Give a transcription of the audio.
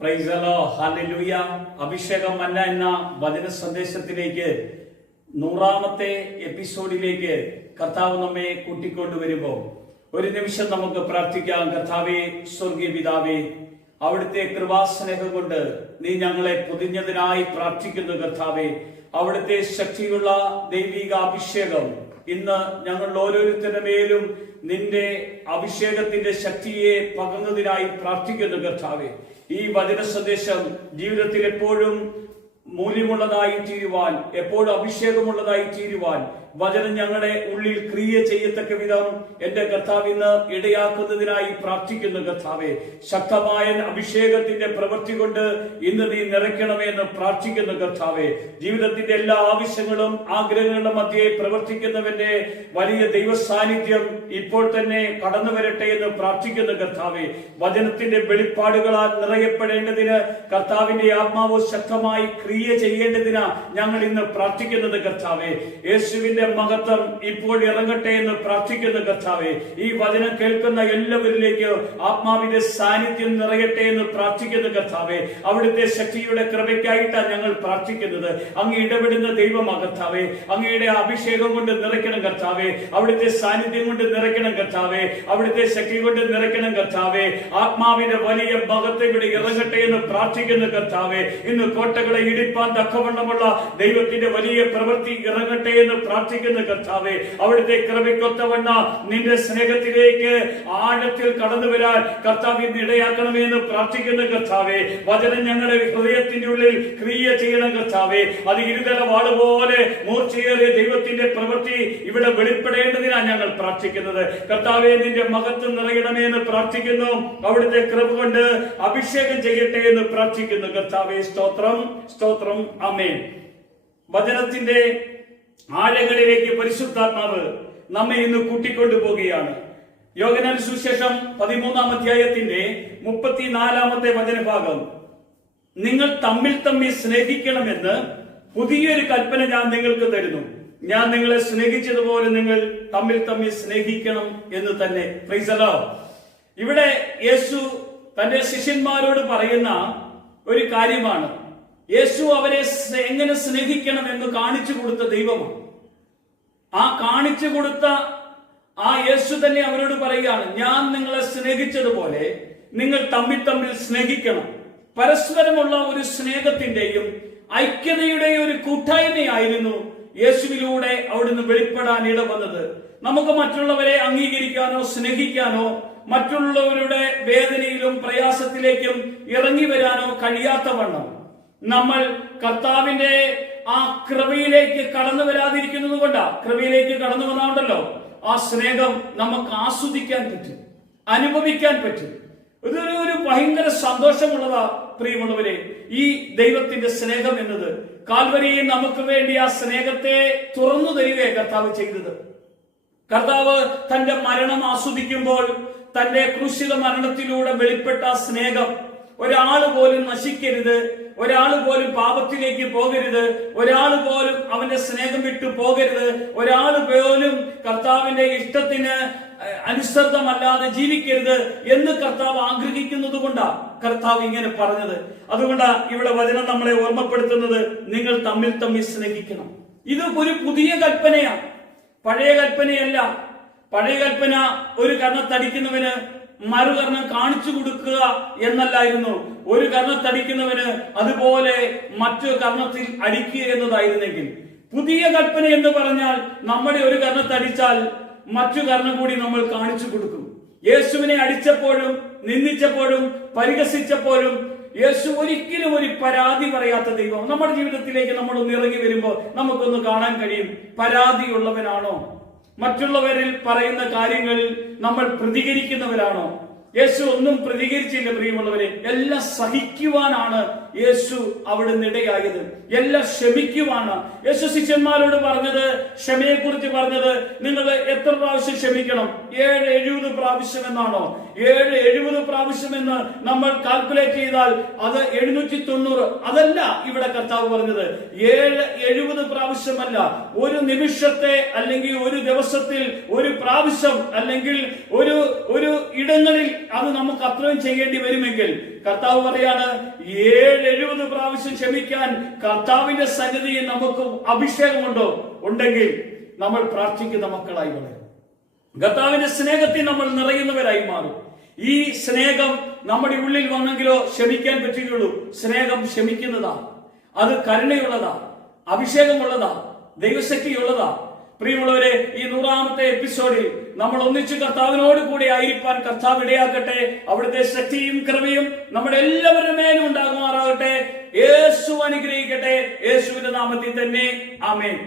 Praise the Lord, hallelujah. അഭിഷേകം മന്ന എന്ന വചന സന്ദേശത്തിലേക്ക് 100ാമത്തെ എപ്പിസോഡിലേക്ക് കർത്താവ് നമ്മെ കൂട്ടിക്കൊണ്ടുവരുമ്പോൾ ഒരു നിമിഷം നമുക്ക് പ്രാർത്ഥിക്കാം. കർത്താവേ, സ്വർഗീയ പിതാവേ, അവിടുത്തെ കൃപാസ്നേഹം കൊണ്ട് നീ ഞങ്ങളെ പൊതിഞ്ഞതിനായി പ്രാർത്ഥിക്കുന്നു. കർത്താവേ, അവിടുത്തെ ശക്തിയുള്ള ദൈവിക അഭിഷേകം ഇന്ന് ഞങ്ങൾ ഓരോരുത്തരുടെ മേലും നിന്റെ അഭിഷേകത്തിന്റെ ശക്തിയെ പകർന്നതിനായി പ്രാർത്ഥിക്കുന്നു. കർത്താവേ, ഈ വചന സന്ദേശം ജീവിതത്തിൽ എപ്പോഴും മൂല്യമുള്ളതായി തീരുവാൻ, എപ്പോഴും അഭിഷേകമുള്ളതായി തീരുവാൻ വചനം ഞങ്ങളുടെ ഉള്ളിൽ ക്രിയ ചെയ്യത്തക്ക വിധം എന്റെ കർത്താവ് ഇന്ന് ഇടയാക്കുന്നതിനായി പ്രാർത്ഥിക്കുന്നു. കർത്താവെ, ശക്തമായ അഭിഷേകത്തിന്റെ പ്രവൃത്തി കൊണ്ട് ഇന്ന് നീ നിറയ്ക്കണമെന്ന് പ്രാർത്ഥിക്കുന്നു. കർത്താവെ, ജീവിതത്തിന്റെ എല്ലാ ആവശ്യങ്ങളും ആഗ്രഹങ്ങളുടെ മധ്യേ പ്രവർത്തിക്കുന്നവന്റെ വലിയ ദൈവ സാന്നിധ്യം ഇപ്പോൾ തന്നെ കടന്നു വരട്ടെ എന്ന് പ്രാർത്ഥിക്കുന്നു. കർത്താവെ, വചനത്തിന്റെ വെളിപ്പാടുകളാൽ നിറയപ്പെടേണ്ടതിന് കർത്താവിന്റെ ആത്മാവ് ശക്തമായി ക്രിയ ചെയ്യേണ്ടതിനാ ഞങ്ങൾ ഇന്ന് പ്രാർത്ഥിക്കുന്നത്. കർത്താവെ, യേശുവിന്റെ മഹത്വം ഇപ്പോൾ ഇറങ്ങട്ടെ എന്ന് പ്രാർത്ഥിക്കുന്നു. കർത്താവെ, ഈ വചനം കേൾക്കുന്ന എല്ലാവരിലേക്ക് ആത്മാവിന്റെ സാന്നിധ്യം നിറയട്ടെ എന്ന് പ്രാർത്ഥിക്കുന്നു. കർത്താവെ, അവിടുത്തെ ശക്തിയുടെ കൃപയ്ക്കായിട്ടാണ് ഞങ്ങൾ പ്രാർത്ഥിക്കുന്നത്. അങ്ങ് ഇടപെടുന്ന ദൈവമാണ് കർത്താവെ. അങ്ങയുടെ അഭിഷേകം കൊണ്ട് നിറയ്ക്കണം കർത്താവെ. അവിടുത്തെ സാന്നിധ്യം കൊണ്ട് നിറയ്ക്കണം കർത്താവെ. അവിടുത്തെ ശക്തി കൊണ്ട് നിറയ്ക്കണം കർത്താവെ. ആത്മാവിന്റെ വലിയ മഹത്വം ഇവിടെ ഇറങ്ങട്ടെ എന്ന് പ്രാർത്ഥിക്കുന്നു. കർത്താവെ, ഇന്ന് കോട്ടകളെ ഇടിപ്പാൻ തക്കവണ്ണമുള്ള ദൈവത്തിന്റെ വലിയ പ്രവൃത്തി ഇറങ്ങട്ടെ എന്ന് പ്രാർത്ഥിക്കുന്നു. കർത്താവെ, അവിടുത്തെ കൃപയ്ക്കൊത്തവണ്ണ നിന്റെ സ്നേഹത്തിലേക്ക് ആഴത്തിൽ കടന്നു വരാൻ കർത്താവ് ഇന്ന് ഇടയാക്കണമേ എന്ന് പ്രാർത്ഥിക്കുന്നു. കർത്താവെ, വചനം ഞങ്ങളുടെ ഹൃദയത്തിന്റെ ഉള്ളിൽ ക്രിയ ചെയ്യണം കർത്താവെ. അത് ഇരുതല വാളുപോലെ മൂർച്ചയേറിയ ദൈവത്തിന്റെ പ്രവൃത്തി ഇവിടെ വെളിപ്പെടേണ്ടതിനാണ് ഞങ്ങൾ പ്രാർത്ഥിക്കുന്നത്. കർത്താവെ, നിന്റെ മഹത്വം നിറയണമേ എന്ന് പ്രാർത്ഥിക്കുന്നു. അവിടുത്തെ കൃപ കൊണ്ട് അഭിഷേകം ചെയ്യട്ടെ എന്ന് പ്രാർത്ഥിക്കുന്നു. കർത്താവെ, സ്തോത്രം, സ്തോത്രം, ആമേൻ. വചനത്തിന്റെ ആഴങ്ങളിലേക്ക് പരിശുദ്ധാത്മാവ് നമ്മെ ഇന്ന് കൂട്ടിക്കൊണ്ടുപോവുകയാണ്. യോഹന്നാൻ സുവിശേഷം 13-ാം അധ്യായത്തിന്റെ 34-ാമത്തെ വചനഭാഗം, നിങ്ങൾ തമ്മിൽ തമ്മിൽ സ്നേഹിക്കണമെന്ന് പുതിയൊരു കൽപ്പന ഞാൻ നിങ്ങൾക്ക് തരുന്നു. ഞാൻ നിങ്ങളെ സ്നേഹിച്ചതുപോലെ നിങ്ങൾ തമ്മിൽ തമ്മിൽ സ്നേഹിക്കണം എന്ന് തന്നെ. Praise the Lord. ഇവിടെ യേശു തന്റെ ശിഷ്യന്മാരോട് പറയുന്ന ഒരു കാര്യമാണ്. യേശു അവരെ എങ്ങനെ സ്നേഹിക്കണം എന്ന് കാണിച്ചു കൊടുത്ത ദൈവമാണ്. ആ കാണിച്ചു കൊടുത്ത ആ യേശു തന്നെ അവരോട് പറയുകയാണ്, ഞാൻ നിങ്ങളെ സ്നേഹിച്ചതുപോലെ നിങ്ങൾ തമ്മിൽ തമ്മിൽ സ്നേഹിക്കണം. പരസ്പരമുള്ള ഒരു സ്നേഹത്തിന്റെയും ഐക്യതയുടെയും ഒരു കൂട്ടായ്മയായിരുന്നു യേശുവിലൂടെ അവിടുന്ന് വെളിപ്പെടാൻ ഇടവന്നത്. നമുക്ക് മറ്റുള്ളവരെ അംഗീകരിക്കാനോ സ്നേഹിക്കാനോ മറ്റുള്ളവരുടെ വേദനയിലും പ്രയാസത്തിലേക്കും ഇറങ്ങി വരാനോ കഴിയാത്ത വണ്ണം നമ്മൾ കർത്താവിന്റെ ആ കൃപയിലേക്ക് കടന്നു വരാതിരിക്കുന്നത് കൊണ്ടാ. കൃപയിലേക്ക് കടന്നു വന്നാണ്ടല്ലോ ആ സ്നേഹം നമുക്ക് ആസ്വദിക്കാൻ പറ്റും, അനുഭവിക്കാൻ പറ്റും. ഇതൊരു ഭയങ്കര സന്തോഷമുള്ളതാ പ്രിയമുള്ളവരെ. ഈ ദൈവത്തിന്റെ സ്നേഹം എന്നത് കാൽവരിയിൽ നമുക്ക് വേണ്ടി ആ സ്നേഹത്തെ തുറന്നു തരികയെ കർത്താവ് ചെയ്തത്. കർത്താവ് തന്റെ മരണം ആസ്വദിക്കുമ്പോൾ തന്റെ ക്രൂശിത മരണത്തിലൂടെ വെളിപ്പെട്ട സ്നേഹം, ഒരാൾ പോലും നശിക്കരുത്, ഒരാൾ പോലും പാപത്തിലേക്ക് പോകരുത്, ഒരാൾ പോലും അവന്റെ സ്നേഹം വിട്ടു പോകരുത്, ഒരാൾ പോലും കർത്താവിന്റെ ഇഷ്ടത്തിന് അനുസൃതമല്ലാതെ ജീവിക്കരുത് എന്ന് കർത്താവ് ആഗ്രഹിക്കുന്നത് കൊണ്ടാ കർത്താവ് ഇങ്ങനെ പറഞ്ഞത്. അതുകൊണ്ടാ ഇവിടെ വചനം നമ്മളെ ഓർമ്മപ്പെടുത്തുന്നത്, നിങ്ങൾ തമ്മിൽ തമ്മിൽ സ്നേഹിക്കണം. ഇത് ഒരു പുതിയ കൽപ്പനയാണ്, പഴയ കൽപ്പനയല്ല. പഴയ കൽപ്പന ഒരു കർണത്തടിക്കുന്നവന് മറുകർണം കാണിച്ചു കൊടുക്കുക എന്നല്ലായിരുന്നു. ഒരു കർണത്തടിക്കുന്നവന് അതുപോലെ മറ്റു കർണത്തിൽ അടിക്കുക എന്നതായിരുന്നെങ്കിൽ, പുതിയ കൽപ്പന എന്ന് പറഞ്ഞാൽ നമ്മുടെ ഒരു കർണത്തടിച്ചാൽ മറ്റു കർണം കൂടി നമ്മൾ കാണിച്ചു കൊടുക്കും. യേശുവിനെ അടിച്ചപ്പോഴും നിന്ദിച്ചപ്പോഴും പരിഹസിച്ചപ്പോഴും യേശു ഒരിക്കലും ഒരു പരാതി പറയാത്ത ദൈവം. നമ്മുടെ ജീവിതത്തിലേക്ക് നമ്മളൊന്ന് ഇറങ്ങി വരുമ്പോൾ നമുക്കൊന്ന് കാണാൻ കഴിയും, പരാതിയുള്ളവനാണോ? മറ്റുള്ളവരിൽ പറയുന്ന കാര്യങ്ങളിൽ നമ്മൾ പ്രതികരിക്കുന്നവരാണോ? യേശു ഒന്നും പ്രതികരിച്ചില്ല പ്രിയമുള്ളവരെ. എല്ലാം സഹിക്കുവാനാണ് യേശു അവിടുന്ന് ഇടയായത്. എല്ലാം ക്ഷമിക്കുവാണ് യേശു ശിഷ്യന്മാരോട് പറഞ്ഞത്. ക്ഷമയെ കുറിച്ച് പറഞ്ഞത്, നിങ്ങൾ എത്ര പ്രാവശ്യം ക്ഷമിക്കണം? 770 പ്രാവശ്യം എന്നാണോ? 770 പ്രാവശ്യം എന്ന് നമ്മൾ കാൽക്കുലേറ്റ് ചെയ്താൽ അത് 790. അതല്ല ഇവിടെ കർത്താവ് പറഞ്ഞത്. 770 പ്രാവശ്യമല്ല, ഒരു നിമിഷത്തെ അല്ലെങ്കിൽ ഒരു ദിവസത്തിൽ ഒരു പ്രാവശ്യം അല്ലെങ്കിൽ ഒരു ഇടങ്ങളിൽ അത് നമുക്ക് അത്രയും ചെയ്യേണ്ടി വരുമെങ്കിൽ കർത്താവ് പറയാണ് 70 പ്രാവശ്യം ക്ഷമിക്കാൻ കർത്താവിന്റെ സന്നിധിയിൽ നമുക്ക് അഭിഷേകമുണ്ടോ ഉണ്ടെങ്കിൽ നമ്മൾ പ്രാർത്ഥിക്കുന്ന മക്കളായി വളരും. കർത്താവിന്റെ സ്നേഹത്തിൽ നമ്മൾ നിറയുന്നവരായി മാറും. ഈ സ്നേഹം നമ്മുടെ ഉള്ളിൽ വന്നെങ്കിലോ ക്ഷമിക്കാൻ പറ്റുകയുള്ളൂ. സ്നേഹം ക്ഷമിക്കുന്നതാ, അത് കരുണയുള്ളതാ, അഭിഷേകമുള്ളതാ, ദൈവശക്തിയുള്ളതാ. പ്രിയമുള്ളവരെ, ഈ 100ാമത്തെ എപ്പിസോഡിൽ നമ്മൾ ഒന്നിച്ച് കർത്താവിനോട് കൂടെ ആയിരിക്കാൻ കർത്താവ് ഇടയാക്കട്ടെ. അവിടുത്തെ ശക്തിയും കൃപയും നമ്മുടെ എല്ലാവരുടെ മേലും ഉണ്ടാകുമാറാകട്ടെ. യേശു അനുഗ്രഹിക്കട്ടെ. യേശുവിന്റെ നാമത്തിൽ തന്നെ ആമേൻ.